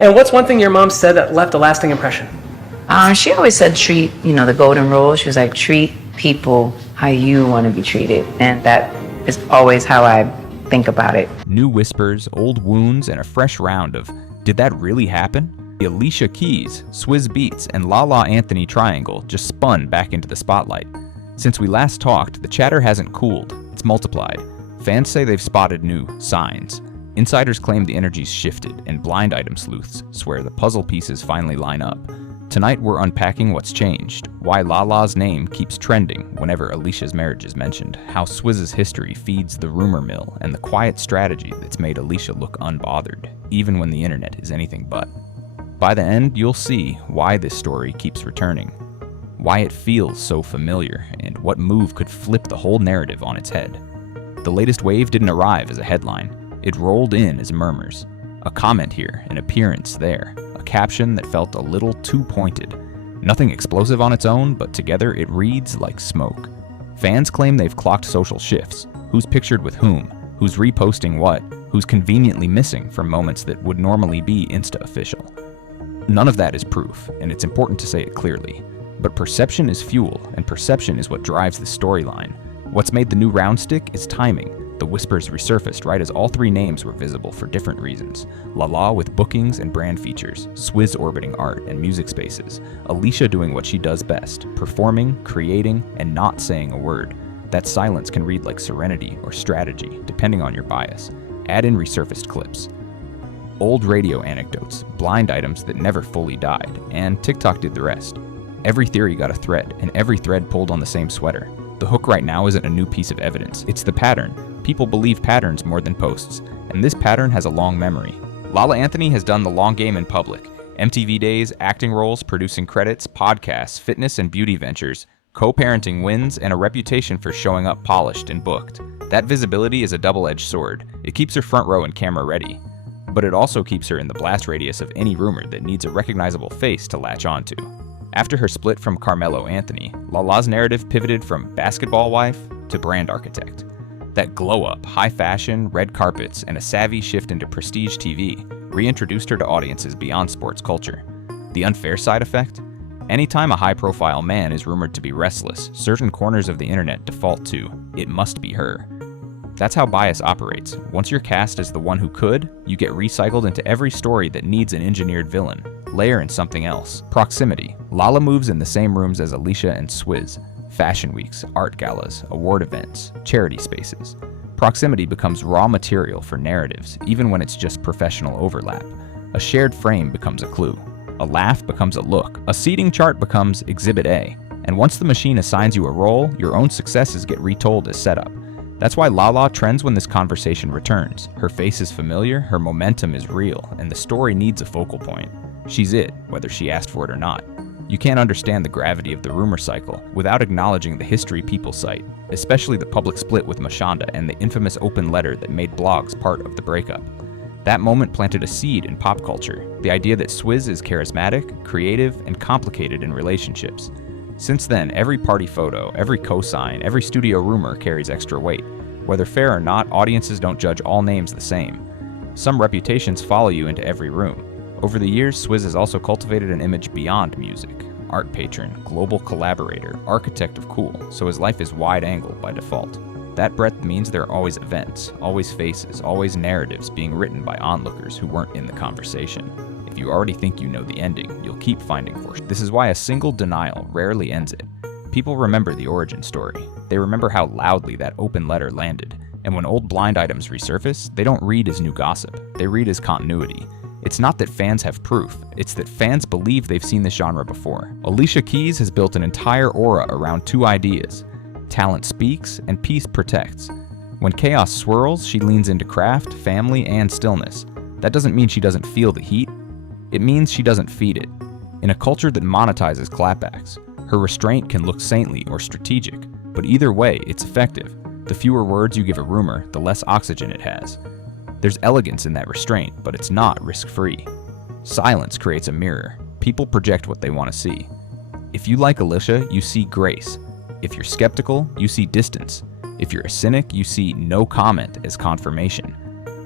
And what's one thing your mom said that left a lasting impression? She always said treat, the golden rule. She was like, treat people how you want to be treated. And that is always how I think about it. New whispers, old wounds, and a fresh round of, did that really happen? The Alicia Keys, Swizz Beatz, and Lala Anthony triangle just spun back into the spotlight. Since we last talked, the chatter hasn't cooled, it's multiplied. Fans say they've spotted new signs. Insiders claim the energy's shifted, and blind item sleuths swear the puzzle pieces finally line up. Tonight we're unpacking what's changed, why Lala's name keeps trending whenever Alicia's marriage is mentioned, how Swizz's history feeds the rumor mill, and the quiet strategy that's made Alicia look unbothered, even when the internet is anything but. By the end, you'll see why this story keeps returning, why it feels so familiar, and what move could flip the whole narrative on its head. The latest wave didn't arrive as a headline, it rolled in as murmurs. A comment here, an appearance there, a caption that felt a little too pointed. Nothing explosive on its own, but together it reads like smoke. Fans claim they've clocked social shifts. Who's pictured with whom? Who's reposting what? Who's conveniently missing from moments that would normally be Insta-official? None of that is proof, and it's important to say it clearly. But perception is fuel, and perception is what drives the storyline. What's made the new round stick is timing. The whispers resurfaced right as all three names were visible for different reasons. Lala with bookings and brand features, Swizz orbiting art and music spaces, Alicia doing what she does best, performing, creating, and not saying a word. That silence can read like serenity or strategy, depending on your bias. Add in resurfaced clips. Old radio anecdotes, blind items that never fully died, and TikTok did the rest. Every theory got a thread, and every thread pulled on the same sweater. The hook right now isn't a new piece of evidence, it's the pattern. People believe patterns more than posts, and this pattern has a long memory. Lala Anthony has done the long game in public. MTV days, acting roles, producing credits, podcasts, fitness and beauty ventures, co-parenting wins, and a reputation for showing up polished and booked. That visibility is a double-edged sword. It keeps her front row and camera ready. But it also keeps her in the blast radius of any rumor that needs a recognizable face to latch onto. After her split from Carmelo Anthony, Lala's narrative pivoted from basketball wife to brand architect. That glow-up, high fashion, red carpets, and a savvy shift into prestige TV reintroduced her to audiences beyond sports culture. The unfair side effect? Anytime a high-profile man is rumored to be restless, certain corners of the internet default to, it must be her. That's how bias operates. Once you're cast as the one who could, you get recycled into every story that needs an engineered villain. Layer in something else. Proximity. Lala moves in the same rooms as Alicia and Swizz. Fashion weeks, art galas, award events, charity spaces. Proximity becomes raw material for narratives, even when it's just professional overlap. A shared frame becomes a clue. A laugh becomes a look. A seating chart becomes Exhibit A. And once the machine assigns you a role, your own successes get retold as setup. That's why Lala trends when this conversation returns. Her face is familiar, her momentum is real, and the story needs a focal point. She's it, whether she asked for it or not. You can't understand the gravity of the rumor cycle without acknowledging the history people cite, especially the public split with Mashonda and the infamous open letter that made blogs part of the breakup. That moment planted a seed in pop culture, the idea that Swizz is charismatic, creative, and complicated in relationships. Since then, every party photo, every cosign, every studio rumor carries extra weight. Whether fair or not, audiences don't judge all names the same. Some reputations follow you into every room. Over the years, Swizz has also cultivated an image beyond music. Art patron, global collaborator, architect of cool, so his life is wide-angle by default. That breadth means there are always events, always faces, always narratives being written by onlookers who weren't in the conversation. If you already think you know the ending, you'll keep finding foreshadowing. This is why a single denial rarely ends it. People remember the origin story. They remember how loudly that open letter landed. And when old blind items resurface, they don't read as new gossip. They read as continuity. It's not that fans have proof, it's that fans believe they've seen this genre before. Alicia Keys has built an entire aura around two ideas. Talent speaks, and peace protects. When chaos swirls, she leans into craft, family, and stillness. That doesn't mean she doesn't feel the heat. It means she doesn't feed it. In a culture that monetizes clapbacks, her restraint can look saintly or strategic, but either way, it's effective. The fewer words you give a rumor, the less oxygen it has. There's elegance in that restraint, but it's not risk-free. Silence creates a mirror. People project what they want to see. If you like Alicia, you see grace. If you're skeptical, you see distance. If you're a cynic, you see no comment as confirmation.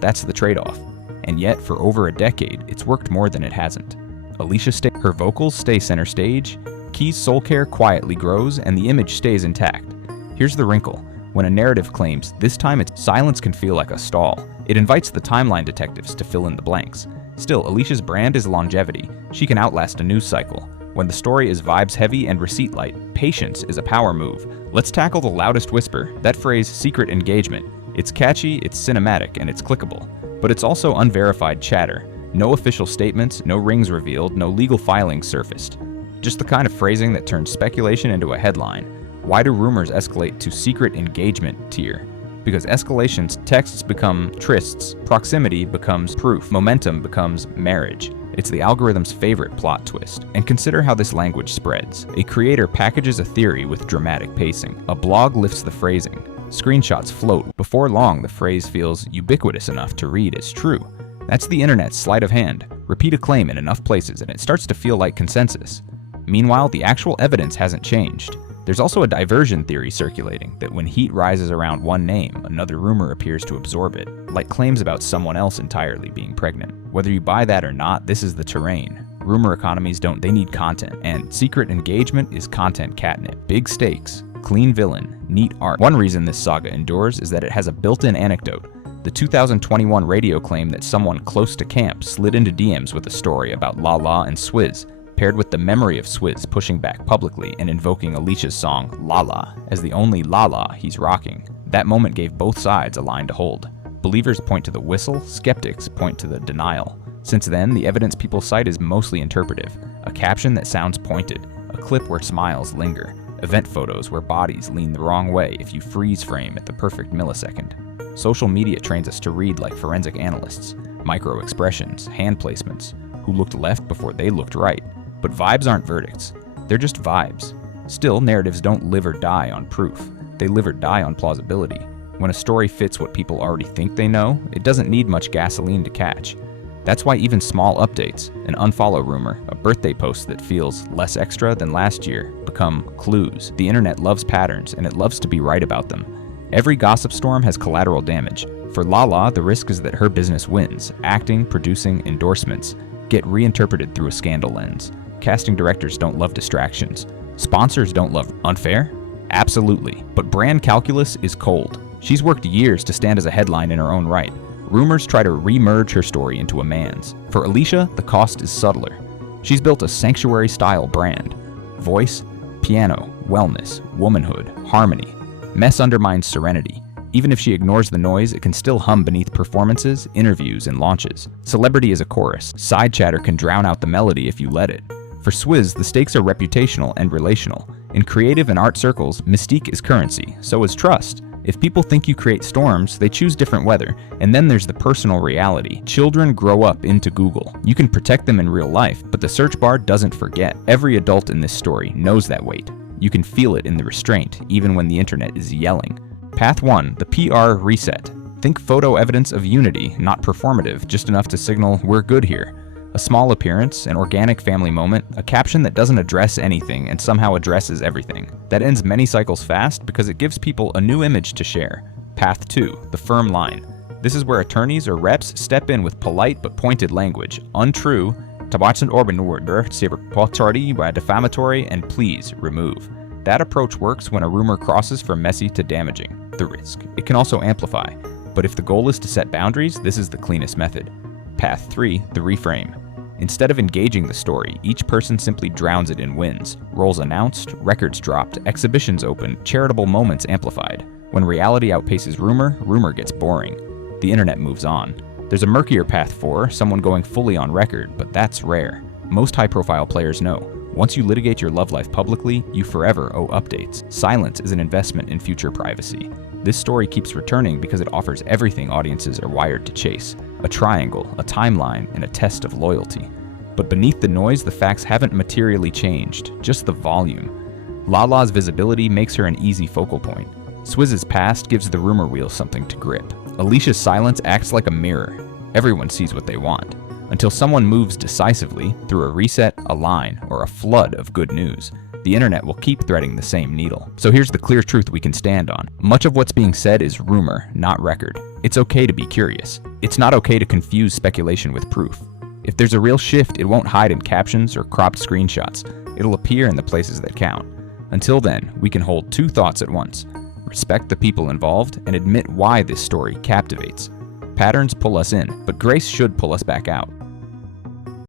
That's the trade-off. And yet, for over a decade, it's worked more than it hasn't. Her vocals stay center stage, Keys' soul care quietly grows, and the image stays intact. Here's the wrinkle. When a narrative claims, this time silence can feel like a stall. It invites the timeline detectives to fill in the blanks. Still, Alicia's brand is longevity. She can outlast a news cycle. When the story is vibes heavy and receipt light, patience is a power move. Let's tackle the loudest whisper, that phrase secret engagement. It's catchy, it's cinematic, and it's clickable. But it's also unverified chatter. No official statements, no rings revealed, no legal filings surfaced. Just the kind of phrasing that turns speculation into a headline. Why do rumors escalate to secret engagement tier? Because escalation's texts become trysts, proximity becomes proof, momentum becomes marriage. It's the algorithm's favorite plot twist. And consider how this language spreads. A creator packages a theory with dramatic pacing. A blog lifts the phrasing. Screenshots float. Before long, the phrase feels ubiquitous enough to read as true. That's the internet's sleight of hand. Repeat a claim in enough places and it starts to feel like consensus. Meanwhile, the actual evidence hasn't changed. There's also a diversion theory circulating, that when heat rises around one name, another rumor appears to absorb it, like claims about someone else entirely being pregnant. Whether you buy that or not, this is the terrain. Rumor economies they need content, and secret engagement is content catnip. Big stakes, clean villain, neat art. One reason this saga endures is that it has a built-in anecdote. The 2021 radio claim that someone close to camp slid into DMs with a story about Lala and Swizz, paired with the memory of Swizz pushing back publicly and invoking Alicia's song Lala as the only Lala he's rocking. That moment gave both sides a line to hold. Believers point to the whistle, skeptics point to the denial. Since then, the evidence people cite is mostly interpretive. A caption that sounds pointed, a clip where smiles linger, event photos where bodies lean the wrong way if you freeze frame at the perfect millisecond. Social media trains us to read like forensic analysts, micro expressions, hand placements, who looked left before they looked right. But vibes aren't verdicts, they're just vibes. Still, narratives don't live or die on proof, they live or die on plausibility. When a story fits what people already think they know, it doesn't need much gasoline to catch. That's why even small updates, an unfollow rumor, a birthday post that feels less extra than last year, become clues. The internet loves patterns, and it loves to be right about them. Every gossip storm has collateral damage. For Lala, the risk is that her business wins. Acting, producing, endorsements get reinterpreted through a scandal lens. Casting directors don't love distractions. Sponsors don't love unfair? Absolutely. But brand calculus is cold. She's worked years to stand as a headline in her own right. Rumors try to re-merge her story into a man's. For Alicia, the cost is subtler. She's built a sanctuary-style brand. Voice, piano, wellness, womanhood, harmony. Mess undermines serenity. Even if she ignores the noise, it can still hum beneath performances, interviews, and launches. Celebrity is a chorus. Side chatter can drown out the melody if you let it. For Swizz, the stakes are reputational and relational. In creative and art circles, mystique is currency, so is trust. If people think you create storms, they choose different weather. And then there's the personal reality. Children grow up into Google. You can protect them in real life, but the search bar doesn't forget. Every adult in this story knows that weight. You can feel it in the restraint, even when the internet is yelling. Path 1, the PR reset. Think photo evidence of unity, not performative, just enough to signal we're good here. A small appearance, an organic family moment, a caption that doesn't address anything and somehow addresses everything. That ends many cycles fast because it gives people a new image to share. Path 2, the firm line. This is where attorneys or reps step in with polite but pointed language. Untrue, tabatsan orbinorder, saberpotardi, defamatory, and please remove. That approach works when a rumor crosses from messy to damaging. The risk. It can also amplify. But if the goal is to set boundaries, this is the cleanest method. Path 3, the reframe. Instead of engaging the story, each person simply drowns it in wins. Roles announced, records dropped, exhibitions opened, charitable moments amplified. When reality outpaces rumor, rumor gets boring. The internet moves on. There's a murkier path 4, someone going fully on record, but that's rare. Most high-profile players know. Once you litigate your love life publicly, you forever owe updates. Silence is an investment in future privacy. This story keeps returning because it offers everything audiences are wired to chase. A triangle, a timeline, and a test of loyalty. But beneath the noise, the facts haven't materially changed, just the volume. Lala's visibility makes her an easy focal point. Swizz's past gives the rumor wheel something to grip. Alicia's silence acts like a mirror. Everyone sees what they want. Until someone moves decisively through a reset, a line, or a flood of good news. the internet will keep threading the same needle. So here's the clear truth we can stand on. Much of what's being said is rumor, not record. It's okay to be curious. It's not okay to confuse speculation with proof. If there's a real shift, it won't hide in captions or cropped screenshots. It'll appear in the places that count. Until then, we can hold two thoughts at once. Respect the people involved and admit why this story captivates. Patterns pull us in, but grace should pull us back out.